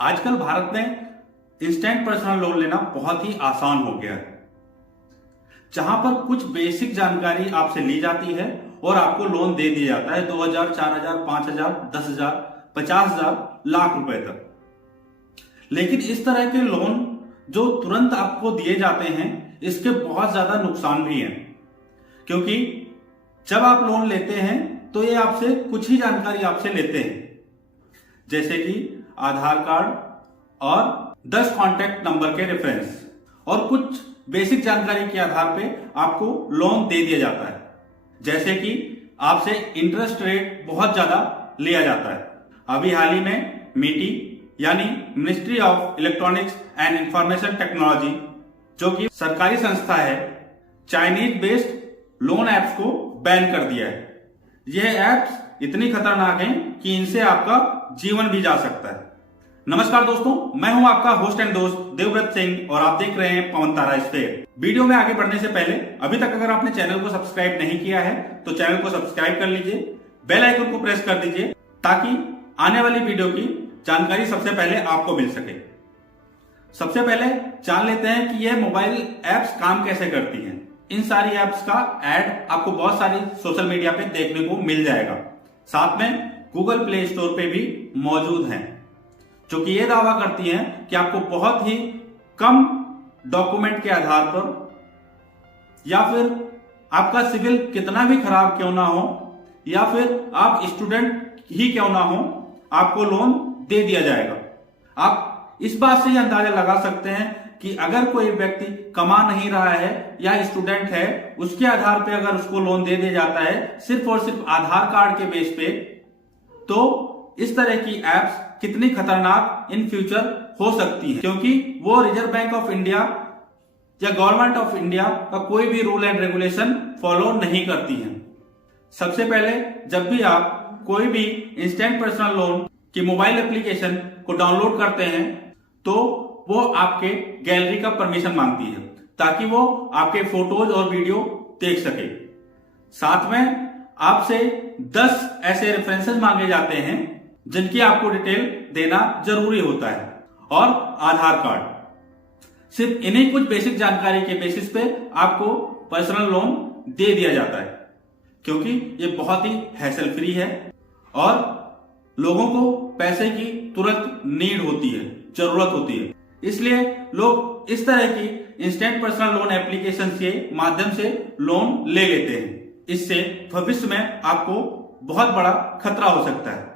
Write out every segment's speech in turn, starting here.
आजकल भारत में instant personal loan लेना बहुत ही आसान हो गया है, जहां पर कुछ बेसिक जानकारी आपसे ली जाती है और आपको लोन दे दिया जाता है 2000, 4000, 5000, 10,000, 50,000, लाख रुपए तक। लेकिन इस तरह के लोन जो तुरंत आपको दिए जाते हैं, इसके बहुत ज्यादा नुकसान भी हैं, क्योंकि जब आप लोन लेते हैं तो ये आपसे कुछ ही जानकारी आपसे लेते हैं, जैसे कि आधार कार्ड और 10 कॉन्टैक्ट नंबर के रेफरेंस, और कुछ बेसिक जानकारी के आधार पे आपको लोन दे दिया जाता है। जैसे कि आपसे इंटरेस्ट रेट बहुत ज्यादा लिया जाता है। अभी हाल ही में मीटी यानी ministry of electronics and information technology, जो कि सरकारी संस्था है, चाइनीज बेस्ड लोन एप्स को बैन कर दिया है। यह एप्स इतनी खतरनाक हैं कि इनसे आपका जीवन भी जा सकता है। नमस्कार दोस्तों, मैं हूं आपका होस्ट एंड दोस्त देवव्रत सिंह और आप देख रहे हैं पवन तारा स्फेयर। वीडियो में आगे बढ़ने से पहले अभी तक अगर आपने चैनल को सब्सक्राइब नहीं किया है तो चैनल को सब्सक्राइब कर लीजिए, बेल आइकन को प्रेस कर दीजिए ताकि आने वाली वीडियो की जानकारी सबसे पहले आपको मिल सके। सबसे पहले जान लेते हैं कि यह मोबाइल एप्स काम कैसे करती हैं। इन सारी एप्स का ऐड आपको बहुत सारी सोशल मीडिया पे देखने को मिल जाएगा। साथ में गूगल प्ले स्टोर पे भी मौजूद हैं, जो कि यह दावा करती हैं कि आपको बहुत ही कम डॉक्यूमेंट के आधार पर, या फिर आपका सिविल कितना भी खराब क्यों ना हो, या फिर आप स्टूडेंट ही क्यों ना हो, आपको लोन दे दिया जाएगा। आप इस बात से ही अंदाजा लगा सकते हैं कि अगर कोई व्यक्ति कमा नहीं रहा है या स्टूडेंट है, उसके आधार पे अगर उसको लोन दे दिया जाता है सिर्फ और सिर्फ आधार कार्ड के बेस पे, तो इस तरह की एप्स कितनी खतरनाक इन फ्यूचर हो सकती है, क्योंकि वो रिजर्व बैंक ऑफ इंडिया या गवर्नमेंट ऑफ इंडिया का कोई भी रूल एंड रेगुलेशन फॉलो नहीं करती है। सबसे पहले जब भी आप कोई भी इंस्टेंट पर्सनल लोन की मोबाइल एप्लीकेशन को डाउनलोड करते हैं तो वो आपके गैलरी का परमिशन मांगती है, ताकि वो आपके फोटोज और वीडियो देख सके। साथ में आपसे 10 ऐसे रेफरेंसेस मांगे जाते हैं जिनकी आपको डिटेल देना जरूरी होता है, और आधार कार्ड। सिर्फ इन्हीं कुछ बेसिक जानकारी के बेसिस पे आपको पर्सनल लोन दे दिया जाता है, क्योंकि ये बहुत ही हैसल फ्री है और लोगों को पैसे की तुरंत नीड होती है, जरूरत होती है। इसलिए लोग इस तरह की इंस्टेंट पर्सनल लोन एप्लीकेशन के माध्यम से लोन ले लेते हैं। इससे भविष्य में आपको बहुत बड़ा खतरा हो सकता है।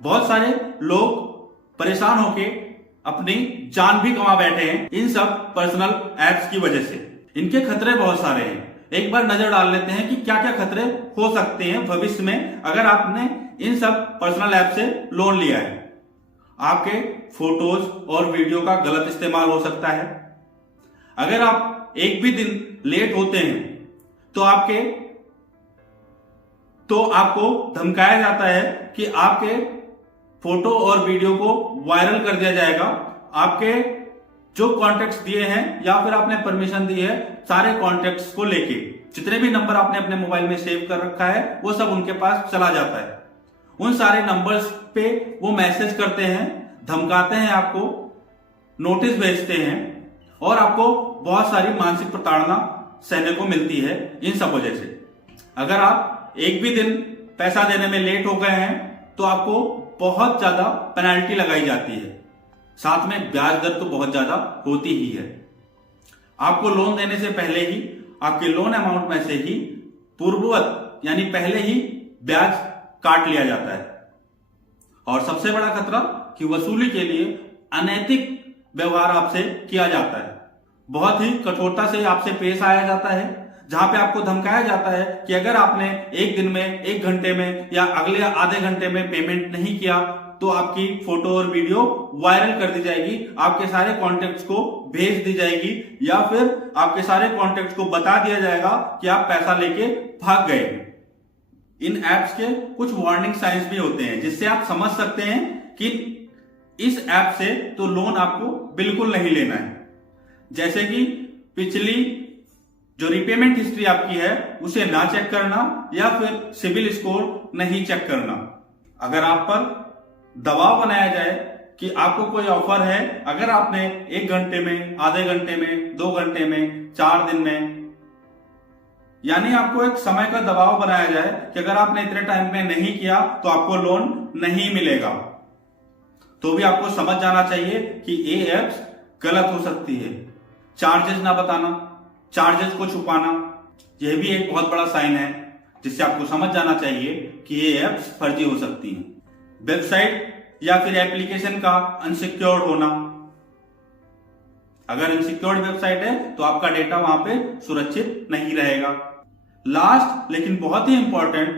बहुत सारे लोग परेशान होके अपनी जान भी गंवा बैठे हैं इन सब पर्सनल एप्स की वजह से। इनके खतरे बहुत सारे हैं। एक बार नजर डाल लेते हैं कि क्या क्या खतरे हो सकते हैं भविष्य में अगर आपने इन सब पर्सनल ऐप से लोन लिया है। आपके फोटोज और वीडियो का गलत इस्तेमाल हो सकता है। अगर आप एक भी दिन लेट होते हैं तो आपको धमकाया जाता है कि आपके फोटो और वीडियो को वायरल कर दिया जाएगा। आपके जो कॉन्टेक्ट्स दिए हैं या फिर आपने परमिशन दी है, सारे कॉन्टेक्ट्स को लेके जितने भी नंबर आपने अपने मोबाइल में सेव कर रखा है वो सब उनके पास चला जाता है। उन सारे नंबर्स पे वो मैसेज करते हैं, धमकाते हैं, आपको नोटिस भेजते हैं, और आपको बहुत सारी मानसिक प्रताड़ना सहने को मिलती है इन सब वजह से। अगर आप एक भी दिन पैसा देने में लेट हो गए हैं तो आपको बहुत ज्यादा पेनल्टी लगाई जाती है। साथ में ब्याज दर तो बहुत ज्यादा होती ही है। आपको लोन देने से पहले ही आपके लोन अमाउंट में से ही पूर्ववत यानी पहले ही ब्याज काट लिया जाता है। और सबसे बड़ा खतरा कि वसूली के लिए अनैतिक व्यवहार आपसे किया जाता है। बहुत ही कठोरता से आपसे पेश आया जाता है, जहां पे आपको धमकाया जाता है कि अगर आपने एक दिन में, एक घंटे में या अगले आधे घंटे में पेमेंट नहीं किया तो आपकी फोटो और वीडियो वायरल कर दी जाएगी, आपके सारे कॉन्टेक्ट्स को भेज दी जाएगी, या फिर आपके सारे कॉन्टेक्ट्स को बता दिया जाएगा कि आप पैसा लेके भाग गए। इन एप्स के कुछ वार्निंग साइंस भी होते हैं जिससे आप समझ सकते हैं कि इस ऐप से तो लोन आपको बिल्कुल नहीं लेना है। जैसे कि पिछली जो रिपेमेंट हिस्ट्री आपकी है उसे ना चेक करना, या फिर सिविल स्कोर नहीं चेक करना। अगर आप पर दबाव बनाया जाए कि आपको कोई ऑफर है, अगर आपने 1 घंटे में, आधे घंटे में, 2 घंटे में, 4 दिन में, यानी आपको एक समय का दबाव बनाया जाए कि अगर आपने इतने टाइम में नहीं किया तो आपको लोन नहीं मिलेगा। तो भी आपको समझ जाना चाहिए कि ये एप्स गलत हो सकती है। चार्जेस ना बताना, चार्जेस को छुपाना, यह भी एक बहुत बड़ा साइन है जिससे आपको समझ जाना चाहिए कि ये एप्स फर्जी हो सकती हैं। वेबसाइट या फिर एप्लीकेशन का अनसिक्योर्ड होना, अगर अनसिक्योर्ड वेबसाइट है तो आपका डेटा वहां पे सुरक्षित नहीं रहेगा। लास्ट लेकिन बहुत ही इंपॉर्टेंट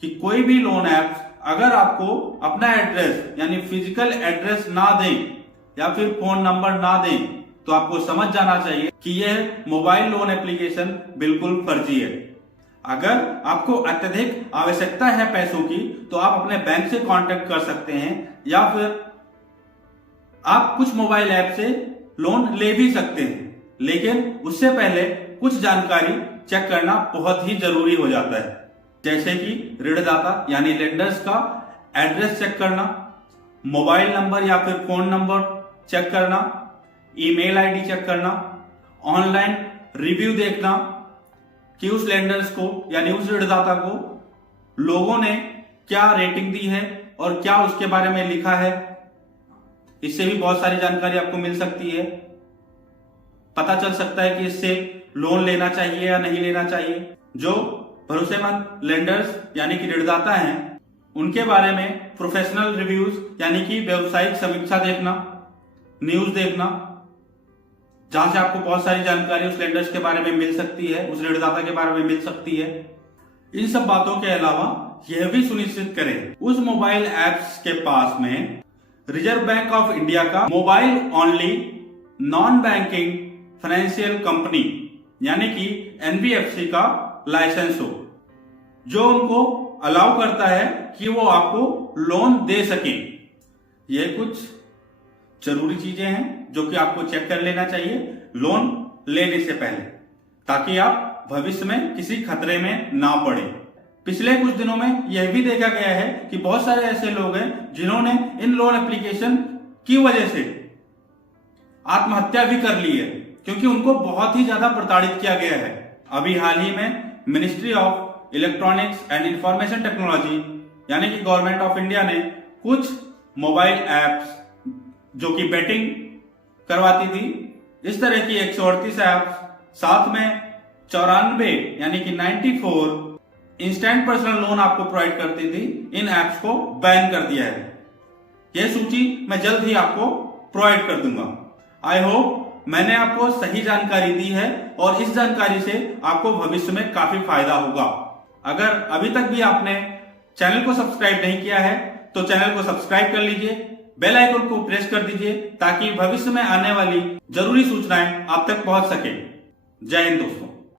कि कोई भी लोन एप्स अगर आपको अपना एड्रेस यानी फिजिकल एड्रेस ना दें या फिर फोन नंबर ना दें तो आपको समझ जाना चाहिए कि यह मोबाइल लोन एप्लीकेशन बिल्कुल फर्जी है। अगर आपको अत्यधिक आवश्यकता है पैसों की तो आप अपने बैंक से कांटेक्ट कर सकते हैं या फिर आप कुछ मोबाइल ऐप से लोन ले भी सकते हैं, लेकिन उससे पहले कुछ जानकारी चेक करना बहुत ही जरूरी हो जाता है, जैसे कि ऋणदाता यानी लेंडर्स का एड्रेस चेक करना, मोबाइल नंबर या फिर फोन नंबर चेक करना, ईमेल आईडी चेक करना, ऑनलाइन रिव्यू देखना कि उस लेंडर्स को यानी उस ऋणदाता को लोगों ने क्या रेटिंग दी है और क्या उसके बारे में लिखा है। इससे भी बहुत सारी जानकारी आपको मिल सकती है। पता चल सकता है कि इससे लोन लेना चाहिए या नहीं लेना चाहिए। जो भरोसेमंद लेंडर्स यानी कि ऋणदाता हैं उनके बारे में प्रोफेशनल रिव्यूज यानी कि व्यावसायिक समीक्षा देखना, न्यूज देखना, जहां से आपको बहुत सारी जानकारी उस लेंडर्स के बारे में मिल सकती है, उस ऋणदाता के बारे में मिल सकती है। इन सब बातों के अलावा यह भी सुनिश्चित करें उस मोबाइल ऐप्स के पास में रिजर्व बैंक ऑफ इंडिया का mobile only non banking financial company यानी कि एनबीएफसी का लाइसेंस हो, जो उनको अलाउ करता है कि वो आपको लोन दे सके। ये कुछ जरूरी चीजें हैं जो कि आपको चेक कर लेना चाहिए लोन लेने से पहले, ताकि आप भविष्य में किसी खतरे में ना पड़े। पिछले कुछ दिनों में यह भी देखा गया है कि बहुत सारे ऐसे लोग हैं जिन्होंने इन लोन एप्लीकेशन की वजह से आत्महत्या भी कर ली है, क्योंकि उनको बहुत ही ज्यादा प्रताड़ित किया गया है। अभी हाल ही में ministry of electronics and information technology यानी कि गवर्नमेंट ऑफ इंडिया ने कुछ मोबाइल एप्स जो कि बेटिंग करवाती थी, इस तरह की 138 ऐप्स, साथ में 94 यानी कि 94 इंस्टेंट पर्सनल लोन आपको प्रोवाइड करती थी, इन ऐप्स को बैन कर दिया है। यह सूची मैं जल्द ही आपको प्रोवाइड कर दूंगा। आई होप मैंने आपको सही जानकारी दी है और इस जानकारी से आपको भविष्य में काफी फायदा होगा। अगर अभी तक भी आपने चैनल को सब्सक्राइब नहीं किया है तो चैनल को सब्सक्राइब कर लीजिए, बेल आइकन को प्रेस कर दीजिए ताकि भविष्य में आने वाली जरूरी सूचनाएं आप तक पहुंच सके। जय हिंद दोस्तों।